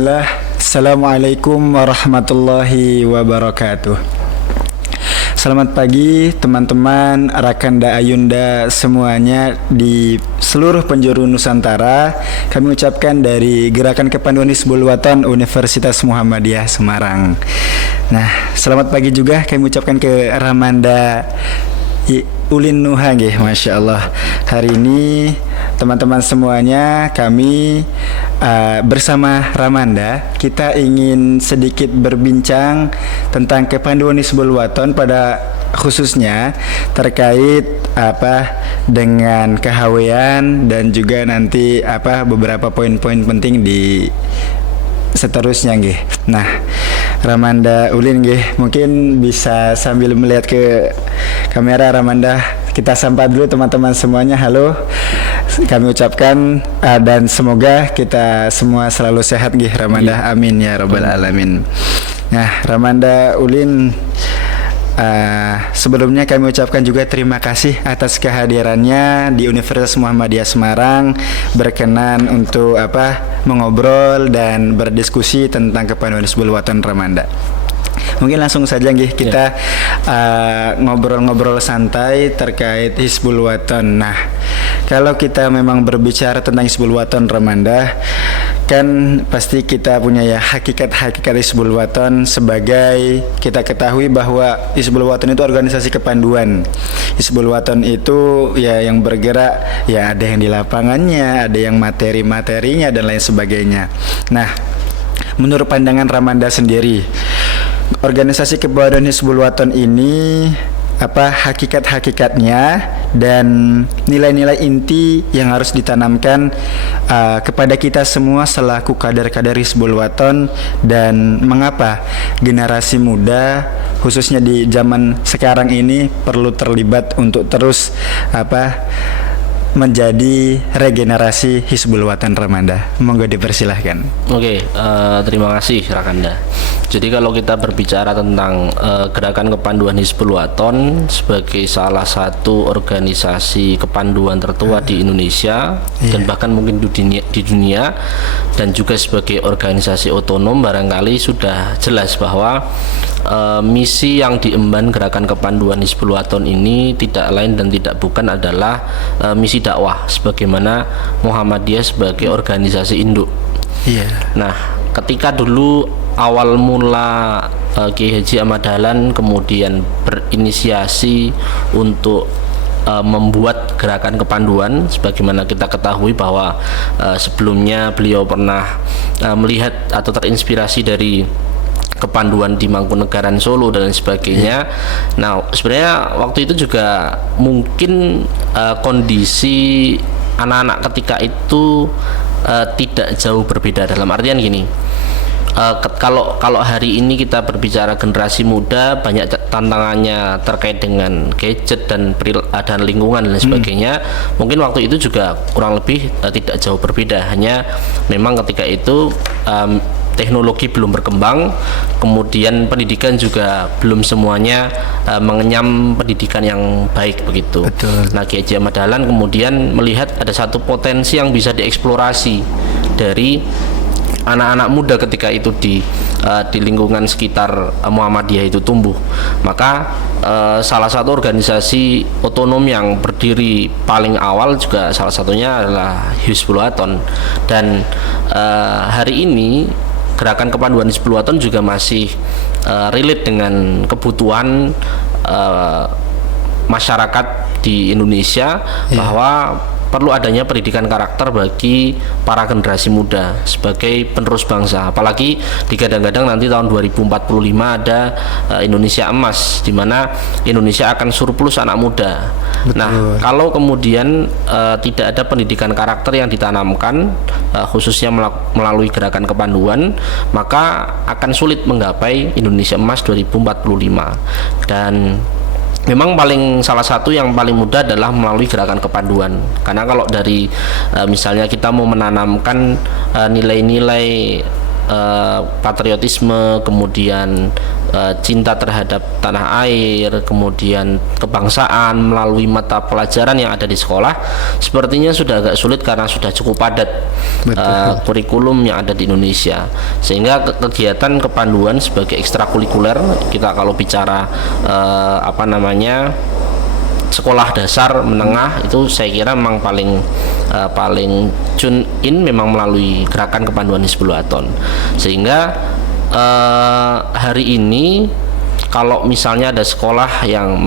Bismillah. Assalamualaikum warahmatullahi wabarakatuh. Selamat pagi teman-teman Rakanda Ayunda semuanya di seluruh penjuru Nusantara. Kami ucapkan dari Gerakan Kepanduan Hizbul Wathan Universitas Muhammadiyah Semarang. Nah, selamat pagi juga kami ucapkan ke Ramanda Ulin Nuha nggih, Masya Allah. Hari ini teman-teman semuanya kami bersama Ramanda kita ingin sedikit berbincang tentang kepanduan Hizbul Wathan pada khususnya terkait dengan kehawean dan juga nanti beberapa poin-poin penting di seterusnya nggih. Nah, Ramanda Ulin nggih, mungkin bisa sambil melihat ke kamera Ramanda, kita sapa dulu teman-teman semuanya. Halo. Kami ucapkan dan semoga kita semua selalu sehat nggih Ramanda. Amin ya rabbal alamin. Nah, Ramanda Ulin, sebelumnya kami ucapkan juga terima kasih atas kehadirannya di Universitas Muhammadiyah Semarang, berkenan untuk mengobrol dan berdiskusi tentang kepanduan Hizbul Wathan Ramanda. Mungkin langsung saja nggih kita ngobrol-ngobrol santai terkait Hizbul Wathan. Nah, kalau kita memang berbicara tentang Hizbul Wathan Ramanda, kan pasti kita punya hakikat-hakikat Hizbul Wathan. Sebagai kita ketahui bahwa Hizbul Wathan itu organisasi kepanduan. Hizbul Wathan itu yang bergerak, ada yang di lapangannya, ada yang materi-materinya dan lain sebagainya. Nah, menurut pandangan Ramanda sendiri, organisasi kepanduan Hizbul Wathan ini hakikat-hakikatnya dan nilai-nilai inti yang harus ditanamkan kepada kita semua selaku kader-kader Hizbul Wathan, dan mengapa generasi muda khususnya di zaman sekarang ini perlu terlibat untuk terus menjadi regenerasi Hizbul Wathan Ramanda. Monggo dipersilahkan. Oke, terima kasih Rakanda. Jadi kalau kita berbicara tentang Gerakan Kepanduan Hizbul Wathan sebagai salah satu organisasi kepanduan tertua di Indonesia dan bahkan mungkin di dunia, dan juga sebagai organisasi otonom, barangkali sudah jelas bahwa misi yang diemban Gerakan Kepanduan Hizbul Wathan ini tidak lain dan tidak bukan adalah misi dakwah sebagaimana Muhammadiyah sebagai organisasi induk. Nah, ketika dulu awal mula Kiai Haji Ahmad Dahlan kemudian berinisiasi untuk membuat gerakan kepanduan, sebagaimana kita ketahui bahwa sebelumnya beliau pernah melihat atau terinspirasi dari kepanduan di Mangkunegaran Solo dan lain sebagainya. Nah, sebenarnya waktu itu juga mungkin kondisi anak-anak ketika itu tidak jauh berbeda, dalam artian gini. Kalau hari ini kita berbicara generasi muda, banyak tantangannya terkait dengan gadget dan lingkungan dan sebagainya. Mungkin waktu itu juga kurang lebih tidak jauh berbeda, hanya memang ketika itu teknologi belum berkembang, kemudian pendidikan juga belum semuanya mengenyam pendidikan yang baik begitu. Betul. Nah, Kiai Haji Ahmad Dahlan kemudian melihat ada satu potensi yang bisa dieksplorasi dari anak-anak muda ketika itu di lingkungan sekitar Muhammadiyah itu tumbuh. Maka salah satu organisasi otonom yang berdiri paling awal juga salah satunya adalah Hizbul Wathan, dan hari ini Gerakan Kepanduan Hizbul Wathan juga masih relate dengan kebutuhan masyarakat di Indonesia, bahwa perlu adanya pendidikan karakter bagi para generasi muda sebagai penerus bangsa. Apalagi digadang-gadang nanti tahun 2045 ada Indonesia Emas, di mana Indonesia akan surplus anak muda. Betul. Nah, kalau kemudian tidak ada pendidikan karakter yang ditanamkan khususnya melalui gerakan kepanduan, maka akan sulit menggapai Indonesia Emas 2045. Dan memang salah satu yang paling mudah adalah melalui gerakan kepanduan. Karena kalau dari misalnya kita mau menanamkan nilai-nilai patriotisme, kemudian cinta terhadap tanah air, kemudian kebangsaan melalui mata pelajaran yang ada di sekolah, sepertinya sudah agak sulit karena sudah cukup padat kurikulum yang ada di Indonesia. Sehingga kegiatan kepanduan sebagai ekstrakurikuler, kita kalau bicara sekolah dasar menengah, itu saya kira memang paling tune in memang melalui gerakan kepanduan Hizbul Waton. Sehingga hari ini kalau misalnya ada sekolah yang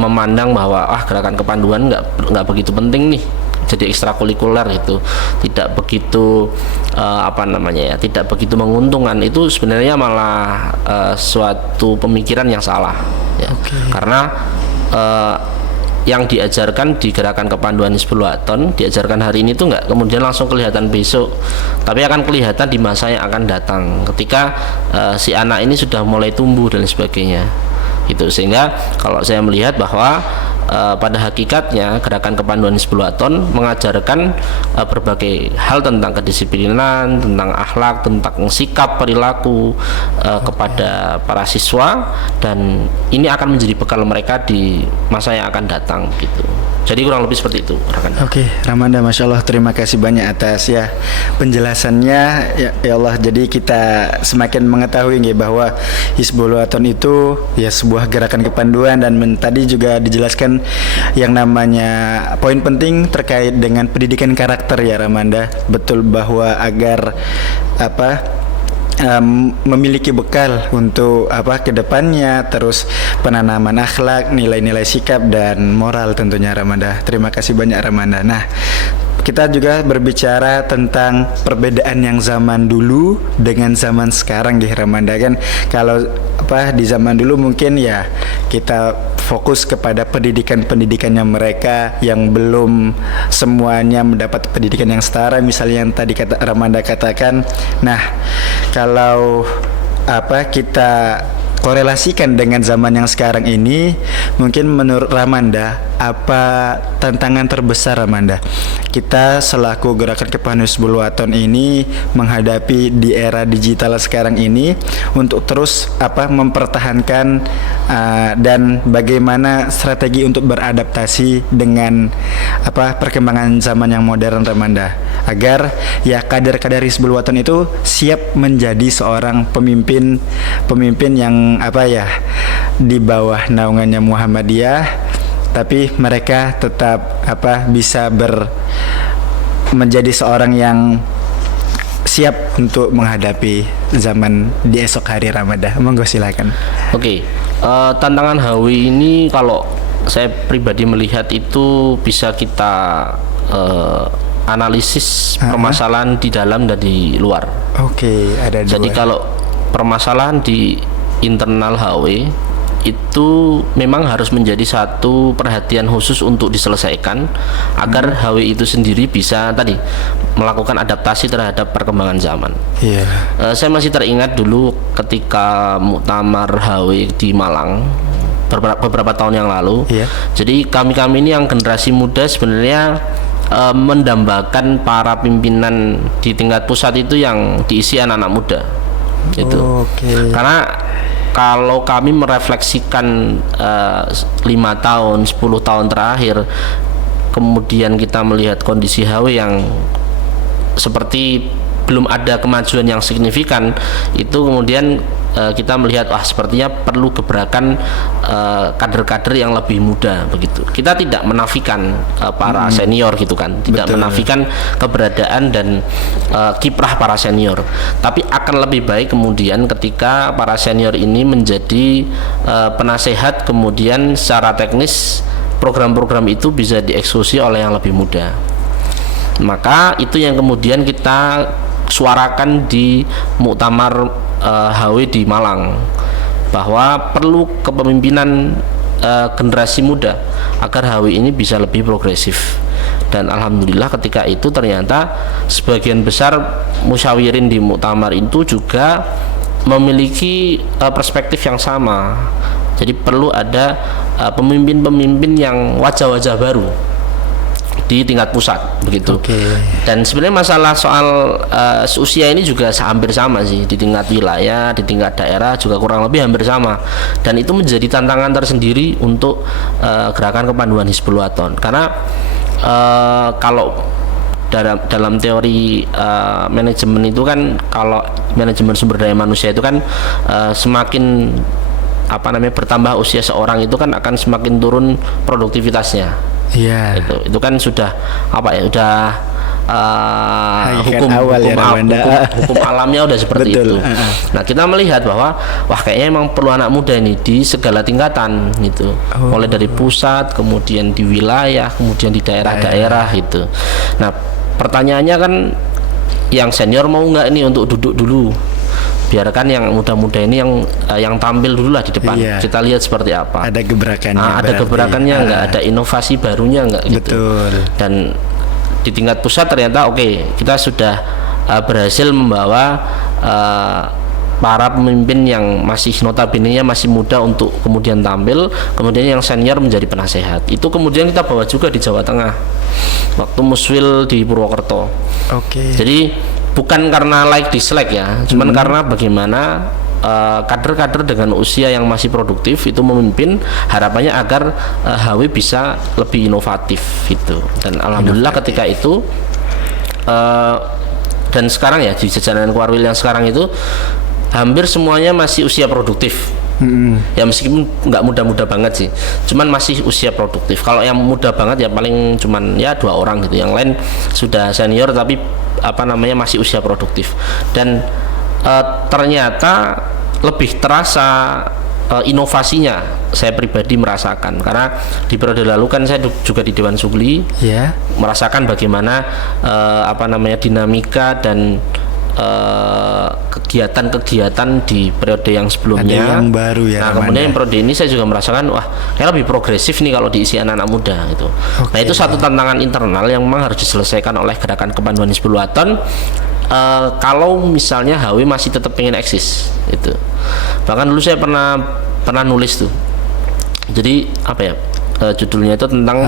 memandang bahwa gerakan kepanduan nggak begitu penting nih, jadi ekstrakurikuler itu tidak begitu tidak begitu menguntungkan, itu sebenarnya malah suatu pemikiran yang salah ya. Karena yang diajarkan di gerakan kepanduan Hizbul Waton, diajarkan hari ini tuh nggak kemudian langsung kelihatan besok, tapi akan kelihatan di masa yang akan datang ketika si anak ini sudah mulai tumbuh dan sebagainya gitu. Sehingga kalau saya melihat bahwa pada hakikatnya gerakan kepanduan Hizbul Waton mengajarkan berbagai hal tentang kedisiplinan, tentang akhlak, tentang sikap perilaku kepada para siswa, dan ini akan menjadi bekal mereka di masa yang akan datang gitu. Jadi kurang lebih seperti itu, Rakanda. Oke, Ramanda, Masya Allah, terima kasih banyak atas penjelasannya ya Allah. Jadi kita semakin mengetahui bahwa Hizbul Waton itu sebuah gerakan kepanduan, dan tadi juga dijelaskan yang namanya poin penting terkait dengan pendidikan karakter ya Ramanda. Betul bahwa agar memiliki bekal untuk kedepannya, terus penanaman akhlak, nilai-nilai sikap dan moral tentunya Ramanda. Terima kasih banyak Ramanda. Nah, kita juga berbicara tentang perbedaan yang zaman dulu dengan zaman sekarang Ramanda kan. Kalau di zaman dulu mungkin kita fokus kepada pendidikan-pendidikannya mereka yang belum semuanya mendapat pendidikan yang setara, misalnya yang tadi Ramanda katakan. Nah, kalau kita korelasikan dengan zaman yang sekarang ini, mungkin menurut Ramanda apa tantangan terbesar Ramanda kita selaku gerakan kepanduan Hizbul Waton ini menghadapi di era digital sekarang ini untuk terus mempertahankan dan bagaimana strategi untuk beradaptasi dengan perkembangan zaman yang modern Ramanda, agar kader-kader Hizbul Waton itu siap menjadi seorang pemimpin yang di bawah naungannya Muhammadiyah, tapi mereka tetap bisa menjadi seorang yang siap untuk menghadapi zaman di esok hari Ramadan. Monggo silakan. Oke, tantangan HW ini kalau saya pribadi melihat itu bisa kita analisis permasalahan di dalam dan di luar. Oke, ada dua. Jadi kalau permasalahan di internal HW itu memang harus menjadi satu perhatian khusus untuk diselesaikan agar HW itu sendiri bisa melakukan adaptasi terhadap perkembangan zaman. Saya masih teringat dulu ketika muktamar HW di Malang beberapa tahun yang lalu. Jadi kami ini yang generasi muda sebenarnya mendambakan para pimpinan di tingkat pusat itu yang diisi anak-anak muda gitu. Karena kalau kami merefleksikan 5 tahun, 10 tahun terakhir, kemudian kita melihat kondisi HW yang seperti belum ada kemajuan yang signifikan, itu kemudian kita melihat sepertinya perlu gebrakan kader-kader yang lebih muda begitu. Kita tidak menafikan para senior gitu kan, tidak menafikan keberadaan dan kiprah para senior, tapi akan lebih baik kemudian ketika para senior ini menjadi penasehat, kemudian secara teknis program-program itu bisa dieksekusi oleh yang lebih muda. Maka itu yang kemudian kita suarakan di muktamar HW di Malang, bahwa perlu kepemimpinan generasi muda agar HW ini bisa lebih progresif. Dan alhamdulillah ketika itu ternyata sebagian besar musyawirin di muktamar itu juga memiliki perspektif yang sama. Jadi perlu ada pemimpin-pemimpin yang wajah-wajah baru di tingkat pusat begitu. Dan sebenarnya masalah soal usia ini juga hampir sama sih, di tingkat wilayah, di tingkat daerah juga kurang lebih hampir sama. Dan itu menjadi tantangan tersendiri untuk gerakan kepanduan Hizbul Waton, karena kalau dalam teori manajemen itu kan, kalau manajemen sumber daya manusia itu kan semakin bertambah usia seorang itu kan akan semakin turun produktivitasnya. Iya. Itu kan sudah udah hukum alamnya udah seperti itu. Nah, kita melihat bahwa kayaknya emang perlu anak muda ini di segala tingkatan gitu. Mulai dari pusat, kemudian di wilayah, kemudian di daerah-daerah gitu. Nah, pertanyaannya kan, yang senior mau nggak ini untuk duduk dulu? Biarkan yang muda-muda ini yang tampil dulu lah di depan. Kita lihat seperti apa. Ada gebrakannya. Ada gebrakannya nggak? Ada inovasi barunya nggak? Gitu. Betul. Dan di tingkat pusat ternyata kita sudah berhasil membawa para pemimpin yang masih notabene-nya masih muda untuk kemudian tampil, kemudian yang senior menjadi penasehat. Itu kemudian kita bawa juga di Jawa Tengah waktu Muswil di Purwokerto. Jadi bukan karena like dislike ya, cuman karena bagaimana kader-kader dengan usia yang masih produktif itu memimpin, harapannya agar HW bisa lebih inovatif gitu. Dan alhamdulillah ketika itu dan sekarang ya di jajaran Korwil yang sekarang itu hampir semuanya masih usia produktif. Ya meskipun nggak muda-muda banget sih, cuman masih usia produktif. Kalau yang muda banget ya paling cuman 2 orang gitu, yang lain sudah senior tapi masih usia produktif. Dan ternyata lebih terasa inovasinya, saya pribadi merasakan, karena di periode lalu kan saya juga di Dewan Sugli, merasakan bagaimana dinamika dan kegiatan-kegiatan di periode yang sebelumnya. Ada yang baru ya. Nah, kemudian periode ini saya juga merasakan kayak lebih progresif nih kalau diisi anak-anak muda gitu. Nah, itu satu tantangan internal yang memang harus diselesaikan oleh gerakan kepanduan Hizbul Waton. Kalau misalnya HW masih tetap pengen eksis itu. Bahkan dulu saya pernah nulis tuh. Jadi judulnya itu tentang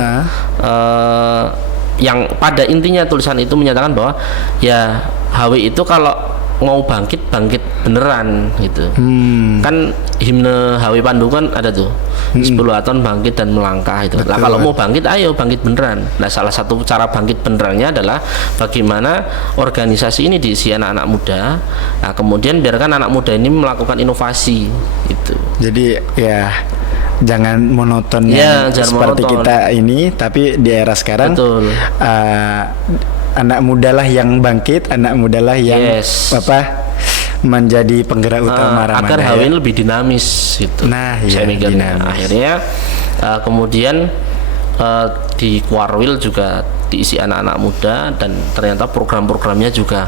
yang pada intinya tulisan itu menyatakan bahwa ya HW itu kalau mau bangkit beneran gitu. Kan himne HW Pandu kan ada tuh, Hizbul Waton bangkit dan melangkah itu. Nah, kalau mau bangkit, ayo bangkit beneran. Nah, salah satu cara bangkit benerannya adalah bagaimana organisasi ini diisi anak-anak muda. Nah, kemudian biarkan anak muda ini melakukan inovasi itu. Jadi ya jangan monoton seperti monoton kita ini, tapi di era sekarang anak muda lah yang bangkit, anak muda lah yang menjadi penggerak utama agar HW lebih dinamis gitu. Saya mikirnya akhirnya kemudian di Korwil juga diisi anak-anak muda, dan ternyata program-programnya juga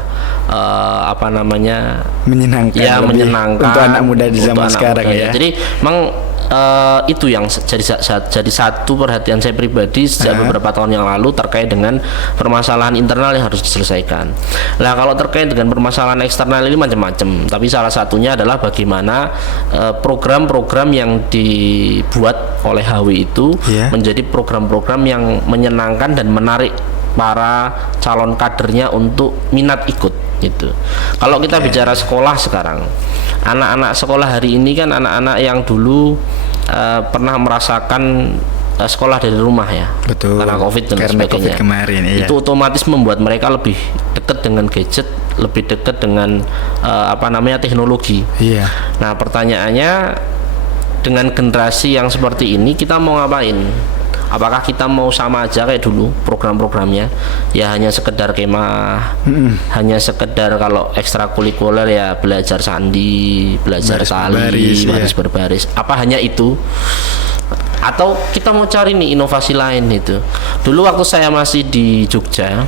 menyenangkan. Ya, menyenangkan untuk anak muda di zaman sekarang ya. Jadi memang itu yang jadi satu perhatian saya pribadi sejak beberapa tahun yang lalu terkait dengan permasalahan internal yang harus diselesaikan. Nah, kalau terkait dengan permasalahan eksternal ini macam-macam, tapi salah satunya adalah bagaimana program-program yang dibuat oleh HW itu menjadi program-program yang menyenangkan dan menarik para calon kadernya untuk minat ikut gitu. Kalau kita bicara sekolah sekarang, anak-anak sekolah hari ini kan anak-anak yang dulu pernah merasakan sekolah dari rumah ya. Betul. Karena COVID dan sebagainya. COVID kemarin, itu otomatis membuat mereka lebih dekat dengan gadget, lebih dekat dengan teknologi. Iya. Nah, pertanyaannya, dengan generasi yang seperti ini kita mau ngapain? Apakah kita mau sama aja kayak dulu program-programnya, ya hanya sekedar kemah, hanya sekedar kalau ekstrakurikuler ya belajar sandi, belajar tali, baris berbaris, apa hanya itu? Atau kita mau cari nih inovasi lain itu? Dulu waktu saya masih di Jogja,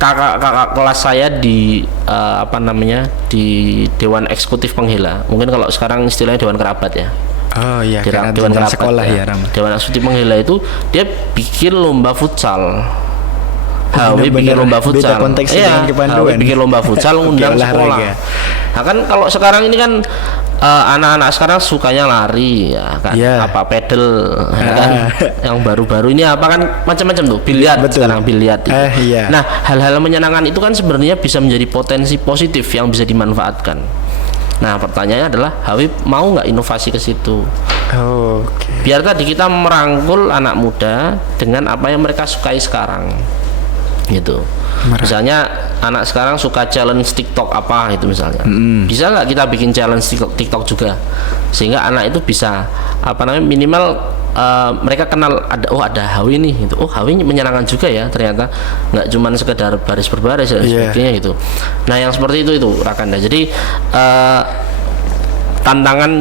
kakak kelas saya di di Dewan Eksekutif Penghela, mungkin kalau sekarang istilahnya Dewan Kerabat ya. Oh iya, Dewan Kerabat sekolah ya, Dewan Eksekutif Penghela itu dia bikin lomba futsal HW bikin Bener-bener lomba beda futsal. konteksnya Iya, dengan kepanduan. HW bikin lomba futsal ngundang Di sekolah. olahraga. Nah kan kalau sekarang ini kan anak-anak sekarang sukanya lari ya kan, Iya. apa pedal ya kan. Yang baru-baru ini apa kan macam-macam tuh, biliar Betul. sekarang biliar. Gitu. Iya. Nah hal-hal menyenangkan itu kan sebenarnya bisa menjadi potensi positif yang bisa dimanfaatkan. Nah pertanyaannya adalah HW mau nggak inovasi ke situ? Oh, oke. Biar tadi kita merangkul anak muda dengan apa yang mereka sukai sekarang gitu. Misalnya anak sekarang suka challenge TikTok apa gitu misalnya, bisa nggak kita bikin challenge TikTok juga, sehingga anak itu bisa apa namanya minimal mereka kenal ada HW nih gitu. Oh HW menyenangkan juga ya ternyata, nggak cuman sekedar baris berbaris dan sebagainya gitu. Nah yang seperti itu Rakanda. Jadi tantangan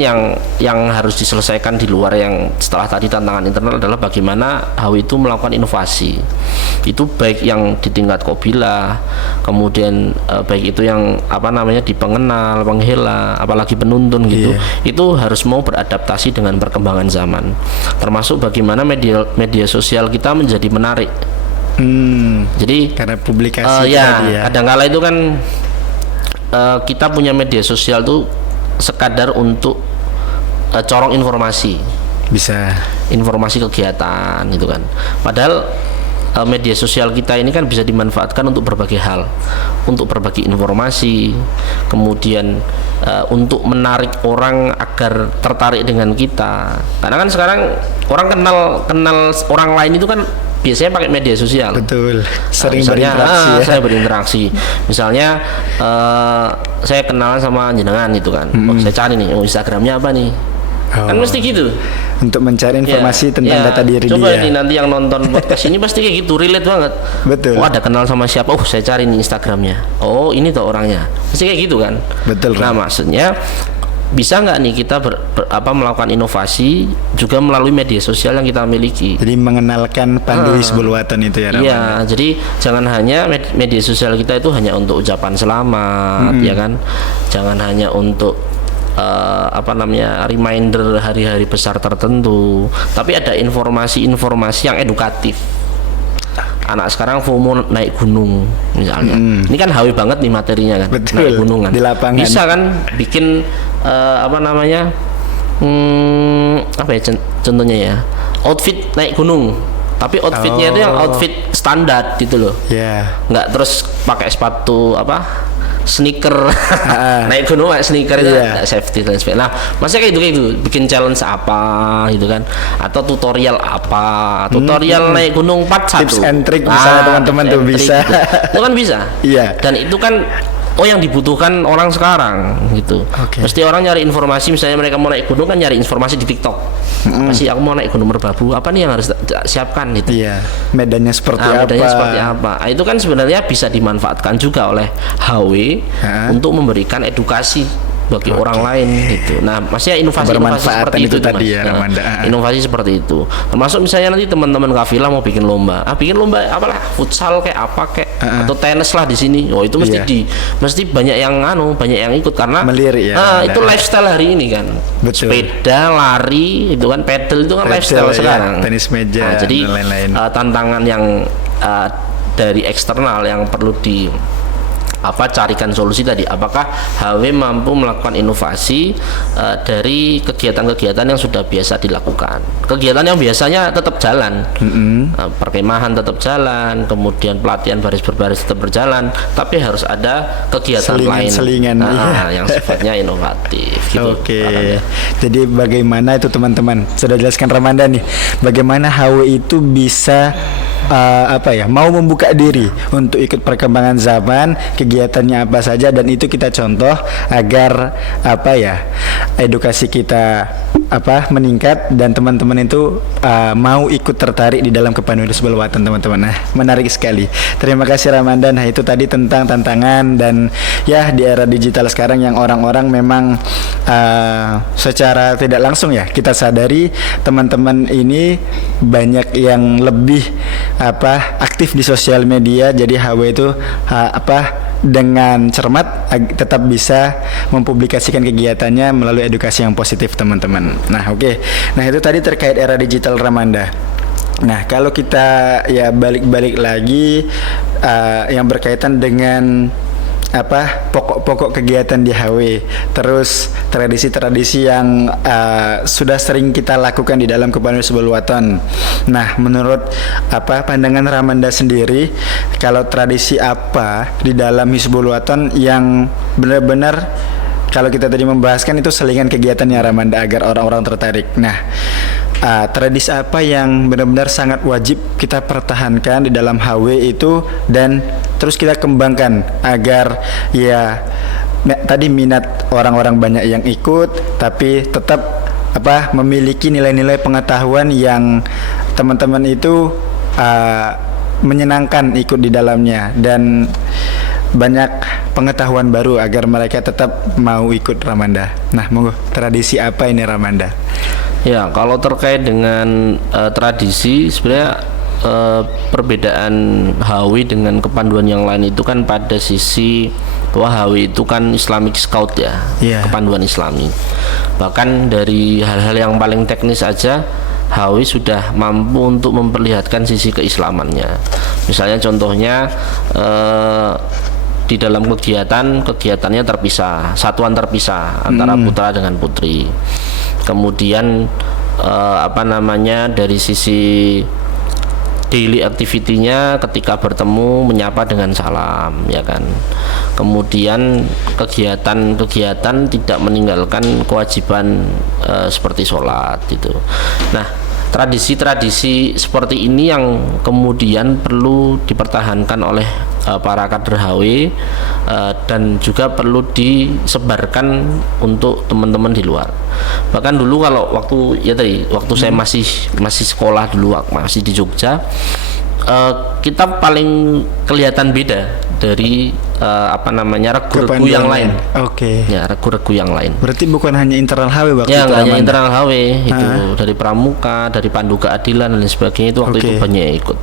yang harus diselesaikan di luar yang setelah tadi tantangan internal adalah bagaimana HW itu melakukan inovasi. Itu baik yang di tingkat Kobila, kemudian baik itu yang apa namanya di pengenal, penghela, apalagi penuntun gitu. Itu harus mau beradaptasi dengan perkembangan zaman. Termasuk bagaimana media sosial kita menjadi menarik. Jadi Karena publikasi ya, tadi ya. kadang-kala itu kan kita punya media sosial tuh sekadar untuk corong informasi kegiatan gitu kan. Padahal media sosial kita ini kan bisa dimanfaatkan untuk berbagai hal, untuk berbagi informasi, kemudian untuk menarik orang agar tertarik dengan kita. Karena kan sekarang orang kenal orang lain itu kan biasanya pakai media sosial. Betul. Sering Misalnya, berinteraksi ya. saya berinteraksi. Misalnya saya kenalan sama jenengan itu kan. Oh, saya cari nih, Instagramnya apa nih? Kan mesti gitu. Untuk mencari informasi tentang data diri coba dia. nih nanti yang nonton podcast ini pasti kayak gitu, relate banget. Betul. Oh ada kenal sama siapa? Oh saya cari nih Instagramnya. Oh ini tuh orangnya. Pasti kayak gitu kan. Betul. Nah maksudnya bisa nggak nih kita melakukan inovasi juga melalui media sosial yang kita miliki. Jadi mengenalkan pandu Hizbul Wathan itu ya, Rahman. Iya, jadi jangan hanya media sosial kita itu hanya untuk ucapan selamat, ya kan? Jangan hanya untuk reminder hari-hari besar tertentu, tapi ada informasi-informasi yang edukatif. Anak sekarang FOMO naik gunung misalnya, ini kan HW banget nih materinya kan. Betul. Naik gunung kan, Di lapangan. bisa kan bikin contohnya ya, outfit naik gunung, tapi outfitnya itu yang outfit standar gitu loh. Nggak terus pakai sepatu sneaker naik gunung pakai sneaker itu nggak safety dan sebagainya. Nah maksudnya kayak gitu bikin challenge apa gitu kan, atau tutorial naik gunung 41 tips and trick misalnya teman-teman tuh bisa gitu. Itu kan bisa. Dan itu kan yang dibutuhkan orang sekarang gitu. Mesti orang nyari informasi, misalnya mereka mau naik gunung kan nyari informasi di TikTok. Pasti aku mau naik Gunung Merbabu, apa nih yang harus siapkan gitu. Medannya seperti apa. Nah, itu kan sebenarnya bisa dimanfaatkan juga oleh HW untuk memberikan edukasi bagi orang lain gitu. Nah, maksudnya inovasi seperti itu tadi Mas. ya, Ramanda. Inovasi seperti itu. Termasuk misalnya nanti teman-teman kafilah mau bikin lomba. Bikin lomba apalah, futsal kayak apa kayak atau tenis lah di sini. Oh, itu mesti banyak yang banyak yang ikut karena melirik ya. Itu lifestyle hari ini kan. Betul. Sepeda, lari, itu kan pedal itu kan lifestyle sekarang. Tenis meja Jadi dan lain-lain. Tantangan yang dari eksternal yang perlu carikan solusi tadi, apakah HW mampu melakukan inovasi dari kegiatan-kegiatan yang sudah biasa dilakukan, kegiatan yang biasanya tetap jalan, perkemahan tetap jalan, kemudian pelatihan baris berbaris tetap berjalan, tapi harus ada kegiatan lain yang sifatnya inovatif gitu. Jadi bagaimana itu teman-teman sudah jelaskan Ramanda nih, bagaimana HW itu bisa mau membuka diri untuk ikut perkembangan zaman, kegiatannya apa saja, dan itu kita contoh agar edukasi kita meningkat dan teman-teman itu mau ikut tertarik di dalam kepanduan Hizbul Wathan teman-teman. Nah, menarik sekali. Terima kasih Ramanda. Nah, itu tadi tentang tantangan dan ya di era digital sekarang yang orang-orang memang secara tidak langsung ya kita sadari teman-teman ini banyak yang lebih aktif di sosial media. Jadi HW itu dengan cermat tetap bisa mempublikasikan kegiatannya melalui edukasi yang positif teman-teman. Nah, Nah itu tadi terkait era digital Ramanda. Nah, kalau kita ya balik-balik lagi yang berkaitan dengan apa pokok-pokok kegiatan di HW, terus tradisi-tradisi yang sudah sering kita lakukan di dalam kepanduan Hizbul Waton. Nah, menurut apa pandangan Ramanda sendiri, kalau tradisi apa di dalam Hizbul Waton yang benar-benar kalau kita tadi membahaskan itu selingan kegiatannya Ramanda agar orang-orang tertarik. Nah, tradisi apa yang benar-benar sangat wajib kita pertahankan di dalam HW itu dan terus kita kembangkan agar ya tadi minat orang-orang banyak yang ikut, tapi tetap apa memiliki nilai-nilai pengetahuan yang teman-teman itu menyenangkan ikut di dalamnya dan banyak pengetahuan baru agar mereka tetap mau ikut Ramanda. Nah, monggo, tradisi apa ini Ramanda? Ya, kalau terkait dengan tradisi, sebenarnya perbedaan HW dengan kepanduan yang lain itu kan pada sisi bahwa HW itu kan Islamic Scout ya, kepanduan Islami. Bahkan dari hal-hal yang paling teknis aja, HW sudah mampu untuk memperlihatkan sisi keislamannya. Misalnya contohnya di dalam kegiatannya terpisah, satuan terpisah antara putra dengan putri. Kemudian dari sisi daily activity-nya ketika bertemu menyapa dengan salam, ya kan. Kemudian kegiatan-kegiatan tidak meninggalkan kewajiban seperti sholat itu. Nah, tradisi-tradisi seperti ini yang kemudian perlu dipertahankan oleh para kader HW dan juga perlu disebarkan untuk teman-teman di luar. Bahkan dulu kalau waktu saya masih sekolah dulu, masih di Jogja, kita paling kelihatan beda dari regu-regu yang lain. Oke. Ya, regu-regu yang lain. Berarti bukan hanya internal HW waktu ya, itu. Ya, hanya internal HW itu dari Pramuka, dari Pandu Keadilan dan lain sebagainya itu waktu itu banyak yang ikut.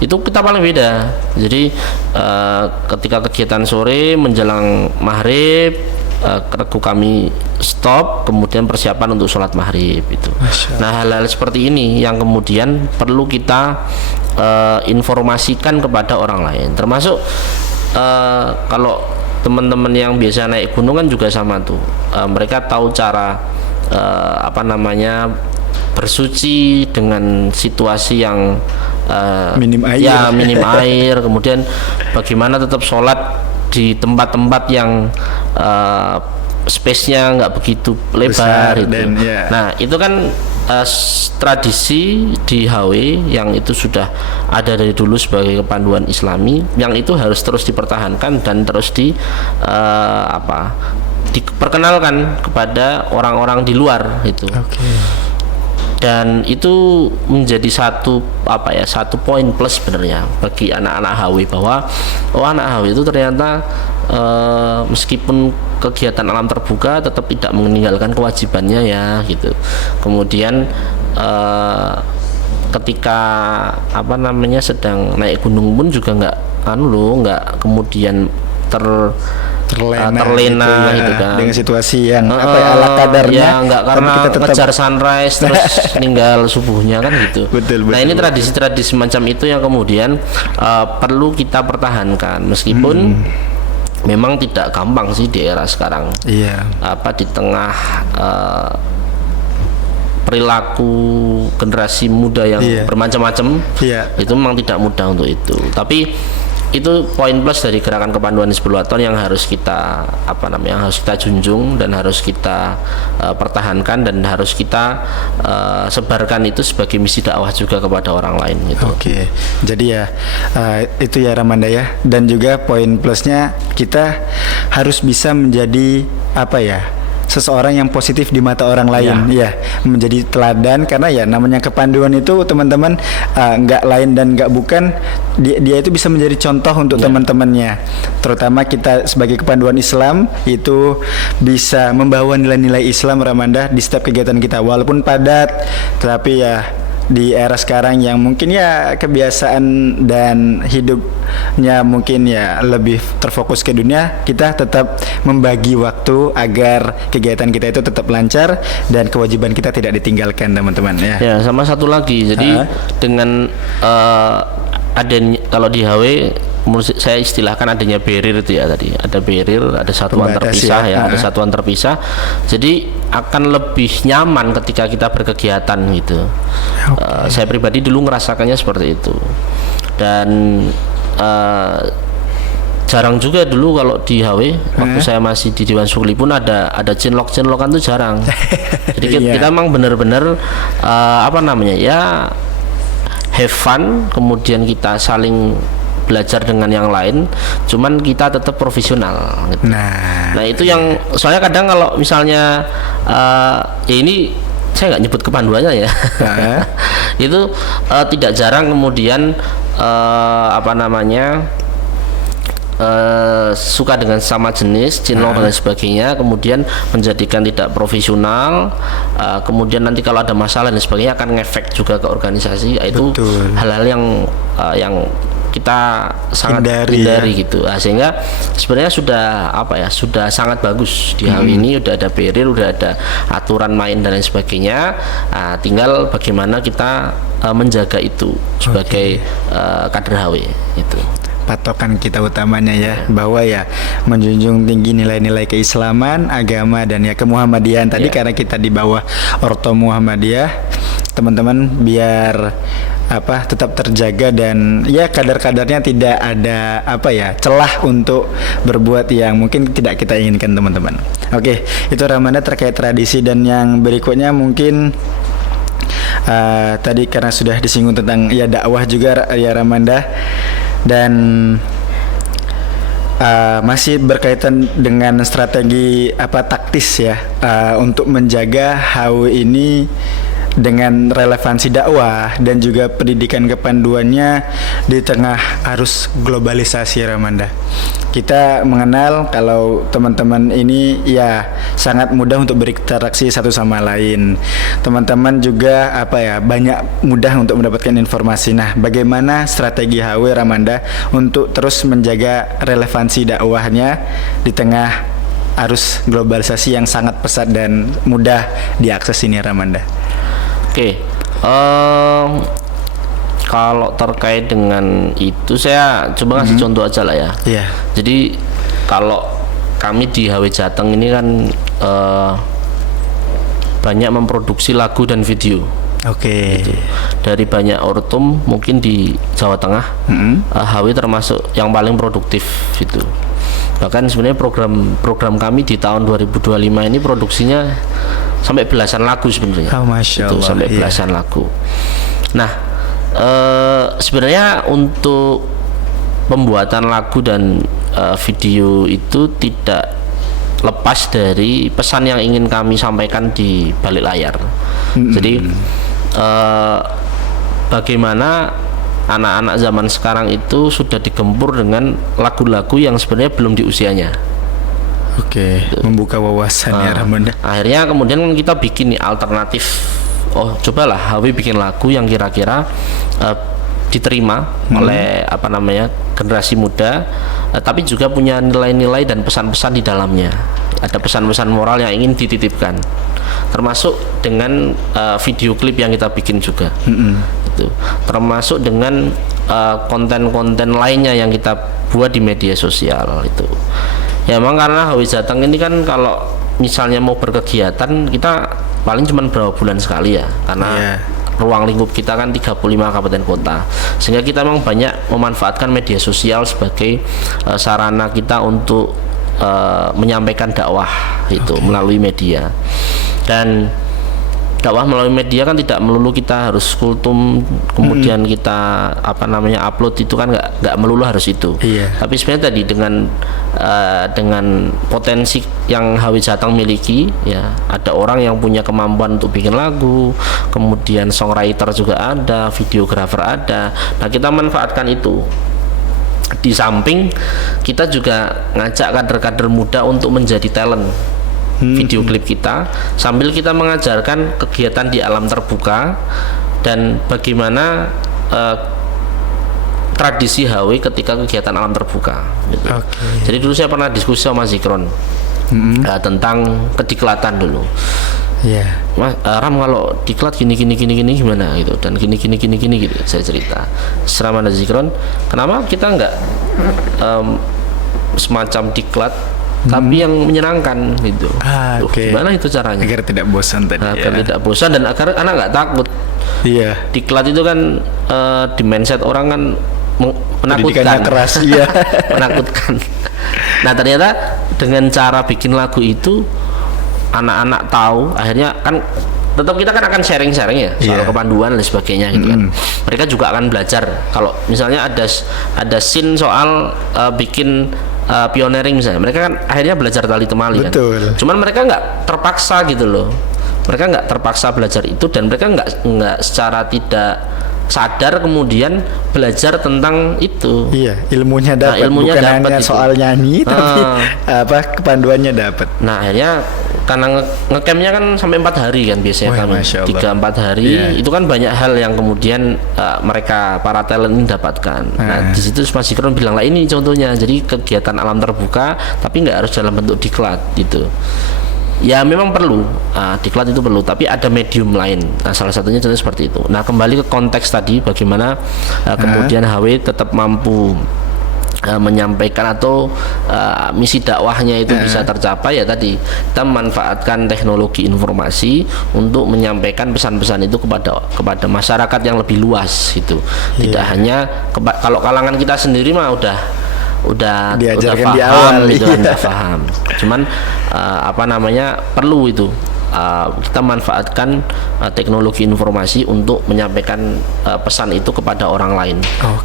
Itu kita paling beda. Jadi ketika kegiatan sore menjelang maghrib, regu kami stop, kemudian persiapan untuk sholat maghrib itu. Nah, hal-hal seperti ini yang kemudian perlu kita informasikan kepada orang lain, termasuk kalau teman-teman yang biasa naik gunung kan juga sama tuh, mereka tahu cara bersuci dengan situasi yang minim air. Ya, minim air. Kemudian bagaimana tetap sholat di tempat-tempat yang space-nya nggak begitu lebar itu. Nah, itu kan tradisi di HW yang itu sudah ada dari dulu sebagai kepanduan Islami, yang itu harus terus dipertahankan dan terus diperkenalkan kepada orang-orang di luar itu. Dan itu menjadi satu poin plus sebenarnya bagi anak-anak HW, bahwa anak HW itu ternyata meskipun kegiatan alam terbuka tetap tidak meninggalkan kewajibannya ya gitu. Kemudian ketika sedang naik gunung pun juga nggak kemudian terlena gitu kan, dengan situasi yang ala kadarnya ya, nggak karena kita tetap ngejar sunrise terus meninggal subuhnya kan gitu. Betul. Nah, ini tradisi-tradisi semacam itu yang kemudian perlu kita pertahankan meskipun memang tidak gampang sih di era sekarang. Di tengah perilaku generasi muda yang bermacam-macam, itu memang tidak mudah untuk itu. Tapi itu poin plus dari gerakan kepanduan Hizbul Waton yang harus kita junjung dan harus kita pertahankan dan harus kita sebarkan itu sebagai misi dakwah juga kepada orang lain gitu. Jadi ya itu ya Ramanda ya, dan juga poin plusnya kita harus bisa menjadi seseorang yang positif di mata orang lain, menjadi teladan, karena ya namanya kepanduan itu teman-teman nggak lain dan nggak bukan dia itu bisa menjadi contoh untuk teman-temannya, terutama kita sebagai kepanduan Islam itu bisa membawa nilai-nilai Islam Ramanda di setiap kegiatan kita, walaupun padat, tetapi ya di era sekarang yang mungkin ya kebiasaan dan hidup sibuknya mungkin ya lebih terfokus ke dunia, kita tetap membagi waktu agar kegiatan kita itu tetap lancar dan kewajiban kita tidak ditinggalkan, teman-teman ya. Ya, sama satu lagi. Jadi dengan adanya, kalau di HW menurut saya istilahkan adanya barrier itu ya, tadi ada barrier, ada satuan Pembatas terpisah ya. ada satuan terpisah. Jadi akan lebih nyaman ketika kita berkegiatan gitu. Saya pribadi dulu ngerasakannya seperti itu. Dan jarang juga dulu kalau di HW waktu saya masih di Dewan Sukli pun ada cinlok-cinlokan tuh jarang. Jadi kita memang benar-benar apa namanya ya, have fun, kemudian kita saling belajar dengan yang lain, cuman kita tetap profesional gitu. Nah itu yang soalnya kadang kalau misalnya ya ini saya nggak nyebut kepanduannya ya. Itu tidak jarang kemudian apa namanya suka dengan sama jenis, cinlok dan sebagainya, kemudian menjadikan tidak profesional, kemudian nanti kalau ada masalah dan sebagainya akan ngefek juga ke organisasi. Itu hal-hal yang kita sangat hindari gitu. Sehingga sebenarnya sudah apa ya, sudah sangat bagus di HW ini, udah ada barrier, udah ada aturan main dan lain sebagainya. Tinggal bagaimana kita menjaga itu sebagai kader HW itu. Patokan kita utamanya ya, bahwa ya menjunjung tinggi nilai-nilai keislaman, agama dan ya kemuhammadiyahan tadi. Karena kita di bawah Orto Muhammadiyah, teman-teman, biar apa tetap terjaga dan ya kadar-kadarnya tidak ada apa ya celah untuk berbuat yang mungkin tidak kita inginkan, teman-teman. Oke, itu Ramanda terkait tradisi. Dan yang berikutnya mungkin tadi karena sudah disinggung tentang ya dakwah juga ya Ramanda, dan masih berkaitan dengan strategi apa taktis ya untuk menjaga HW ini dengan relevansi dakwah dan juga pendidikan kepanduannya di tengah arus globalisasi, Ramanda. Kita mengenal kalau teman-teman ini ya sangat mudah untuk berinteraksi satu sama lain. Teman-teman juga apa ya banyak mudah untuk mendapatkan informasi. Nah, bagaimana strategi HW Ramanda untuk terus menjaga relevansi dakwahnya di tengah arus globalisasi yang sangat pesat dan mudah diakses ini, Ramanda? Oke, kalau terkait dengan itu saya coba kasih contoh aja lah ya. Iya. Jadi kalau kami di HW Jateng ini kan banyak memproduksi lagu dan video. Oke. Gitu. Dari banyak ortum mungkin di Jawa Tengah, HW termasuk yang paling produktif gitu. Bahkan sebenarnya program kami di tahun 2025 ini produksinya sampai belasan lagu sebenarnya. Masya Allah, sampai belasan lagu. Nah, sebenarnya untuk pembuatan lagu dan video itu tidak lepas dari pesan yang ingin kami sampaikan di balik layar. Jadi bagaimana anak-anak zaman sekarang itu sudah digempur dengan lagu-lagu yang sebenarnya belum di usianya. Oke, membuka wawasan ya Ramanda. Akhirnya kemudian kita bikin nih alternatif. Oh, cobalah HW bikin lagu yang kira-kira diterima oleh apa namanya generasi muda, tapi juga punya nilai-nilai dan pesan-pesan di dalamnya. Ada pesan-pesan moral yang ingin dititipkan, termasuk dengan video klip yang kita bikin juga. Itu termasuk dengan konten-konten lainnya yang kita buat di media sosial itu. Ya memang karena HW Jateng ini kan kalau misalnya mau berkegiatan kita paling cuma berapa bulan sekali ya, karena ruang lingkup kita kan 35 kabupaten kota, sehingga kita memang banyak memanfaatkan media sosial sebagai sarana kita untuk menyampaikan dakwah itu melalui media. Dan dakwah melalui media kan tidak melulu kita harus kultum kemudian kita apa namanya upload, itu kan nggak melulu harus itu. Tapi sebenarnya tadi dengan potensi yang HW Jateng miliki ya, ada orang yang punya kemampuan untuk bikin lagu, kemudian songwriter juga ada, videografer ada. Nah, kita manfaatkan itu. Di samping kita juga ngajak kader-kader muda untuk menjadi talent video klip kita, sambil kita mengajarkan kegiatan di alam terbuka dan bagaimana tradisi HW ketika kegiatan alam terbuka gitu. Jadi dulu saya pernah diskusi sama Zikron tentang kediklatan dulu. Mas Ram, kalau diklat gini gimana gitu, dan gini gitu saya cerita. Selama ada Zikron, kenapa kita nggak semacam diklat tapi yang menyenangkan gitu. Gimana itu caranya agar tidak bosan tadi, agar tidak bosan dan agar anak nggak takut. Diklat itu kan di mindset orang kan menakutkan, keras, menakutkan. Nah ternyata dengan cara bikin lagu itu anak-anak tahu, akhirnya kan tetap kita kan akan sharing ya soal kepanduan dan sebagainya gitu kan. Mereka juga akan belajar kalau misalnya ada scene soal bikin pioneering misalnya, mereka kan akhirnya belajar tali temali kan. Cuman mereka nggak terpaksa gitu loh, mereka nggak terpaksa belajar itu, dan mereka nggak secara tidak sadar kemudian belajar tentang itu. Ilmunya dapat, ilmunya bukan dapat hanya itu. soal nyanyi tapi kepanduannya dapat. Nah akhirnya karena ngecampnya kan sampai 4 hari kan biasanya kami 3-4 hari itu kan banyak hal yang kemudian mereka para talent ini dapatkan. Nah di situ Mas Zikron bilang lah, ini contohnya, jadi kegiatan alam terbuka tapi nggak harus dalam bentuk diklat gitu. Ya memang perlu, diklat itu perlu, tapi ada medium lain. Nah salah satunya contohnya seperti itu. Nah kembali ke konteks tadi, bagaimana kemudian HW tetap mampu menyampaikan atau misi dakwahnya itu bisa tercapai, ya tadi kita memanfaatkan teknologi informasi untuk menyampaikan pesan-pesan itu kepada masyarakat yang lebih luas gitu. Tidak hanya kalau kalangan kita sendiri mah udah diajarkan paham di awal gitu kan, udah paham. Cuman perlu itu kita manfaatkan teknologi informasi untuk menyampaikan pesan itu kepada orang lain.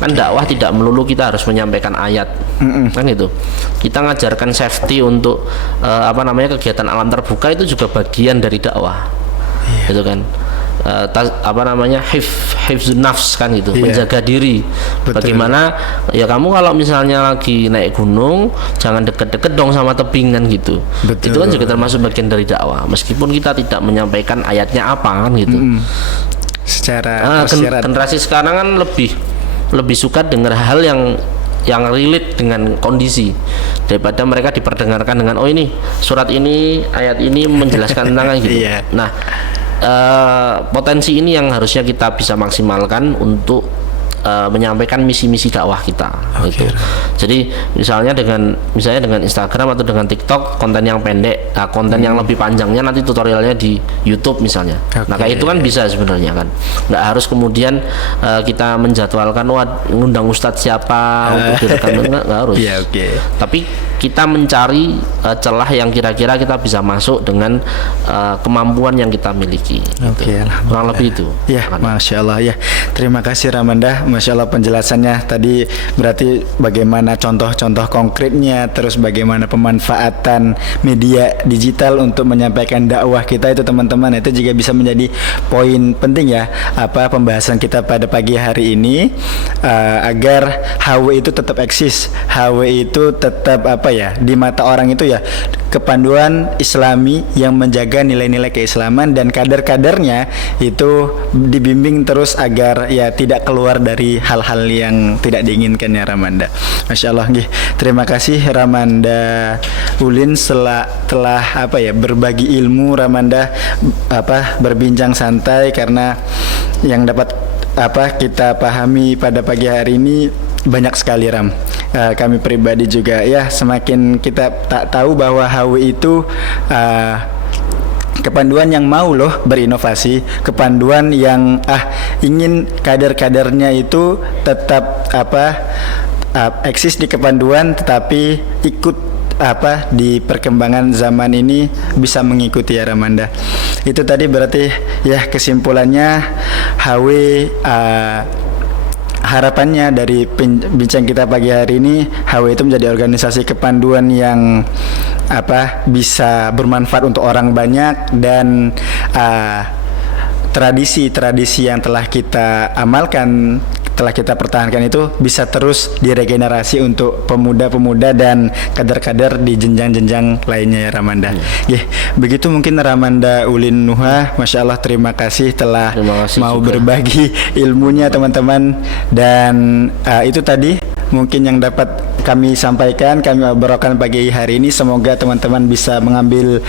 Kan dakwah tidak melulu kita harus menyampaikan ayat, kan itu. Kita ngajarkan safety untuk kegiatan alam terbuka itu juga bagian dari dakwah, gitu kan. Hifzun nafs kan gitu, menjaga diri. Bagaimana ya kamu kalau misalnya lagi naik gunung jangan deket-deket dong sama tebing kan gitu. Itu kan juga termasuk bagian dari dakwah, meskipun kita tidak menyampaikan ayatnya apa kan gitu. Secara generasi sekarang kan lebih suka dengar hal yang relate dengan kondisi daripada mereka diperdengarkan dengan ini surat ini, ayat ini menjelaskan tentang gitu. Nah potensi ini yang harusnya kita bisa maksimalkan untuk menyampaikan misi-misi dakwah kita gitu. Jadi misalnya dengan Instagram atau dengan TikTok konten yang pendek, konten yang lebih panjangnya nanti tutorialnya di YouTube misalnya. Nah kayak itu kan bisa sebenarnya kan, nggak harus kemudian kita menjadwalkan ngundang ustadz siapa untuk direkam, nggak harus. Tapi kita mencari celah yang kira-kira kita bisa masuk dengan kemampuan yang kita miliki. Kurang lebih itu. Masya Allah ya. Terima kasih Ramanda. Masya Allah penjelasannya tadi, berarti bagaimana contoh-contoh konkretnya, terus bagaimana pemanfaatan media digital untuk menyampaikan dakwah kita itu teman-teman, itu juga bisa menjadi poin penting ya pembahasan kita pada pagi hari ini, agar HW itu tetap eksis, HW itu tetap di mata orang itu ya kepanduan Islami yang menjaga nilai-nilai keislaman, dan kader-kadernya itu dibimbing terus agar ya tidak keluar dari hal-hal yang tidak diinginkan ya Ramanda. Masya Allah nggih. Terima kasih Ramanda Ulin telah berbagi ilmu Ramanda, berbincang santai, karena yang dapat kita pahami pada pagi hari ini banyak sekali Ram. Kami pribadi juga ya semakin kita tak tahu bahwa HW itu kepanduan yang mau berinovasi, kepanduan yang ingin kader-kadernya itu tetap eksis di kepanduan, tetapi ikut di perkembangan zaman ini bisa mengikuti ya Ramanda. Itu tadi berarti ya kesimpulannya HW harapannya dari bincang kita pagi hari ini, HW itu menjadi organisasi kepanduan yang bisa bermanfaat untuk orang banyak, dan tradisi-tradisi yang telah kita amalkan telah kita pertahankan itu bisa terus diregenerasi untuk pemuda-pemuda dan kader-kader di jenjang-jenjang lainnya ya Ramanda. Begitu mungkin Ramanda Ulin Nuha, Masya Allah terima kasih telah mau juga berbagi ilmunya teman-teman. Dan itu tadi mungkin yang dapat kami sampaikan, kami obrolkan pagi hari ini. Semoga teman-teman bisa mengambil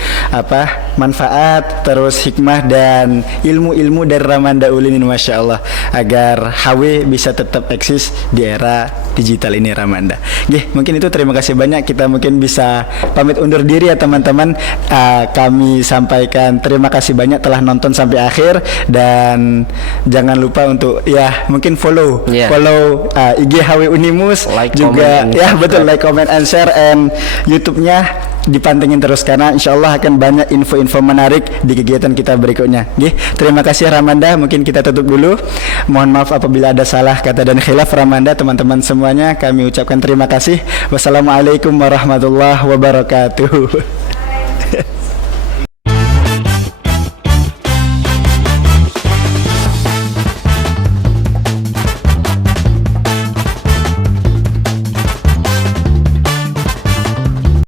manfaat, terus hikmah dan ilmu-ilmu dari Ramanda Ulin ini, Masya Allah, agar HW bisa tetap eksis di era digital ini Ramanda. Mungkin itu, terima kasih banyak. Kita mungkin bisa pamit undur diri ya teman-teman. Kami sampaikan terima kasih banyak telah nonton sampai akhir, dan jangan lupa untuk mungkin follow IG HW Unimus, juga betul, like, comment, and share, and YouTube-nya dipantengin terus karena insyaallah akan banyak info-info menarik di kegiatan kita berikutnya. Terima kasih Ramanda, mungkin kita tutup dulu. Mohon maaf apabila ada salah kata dan khilaf Ramanda. Teman-teman semuanya kami ucapkan terima kasih. Wassalamualaikum warahmatullahi wabarakatuh.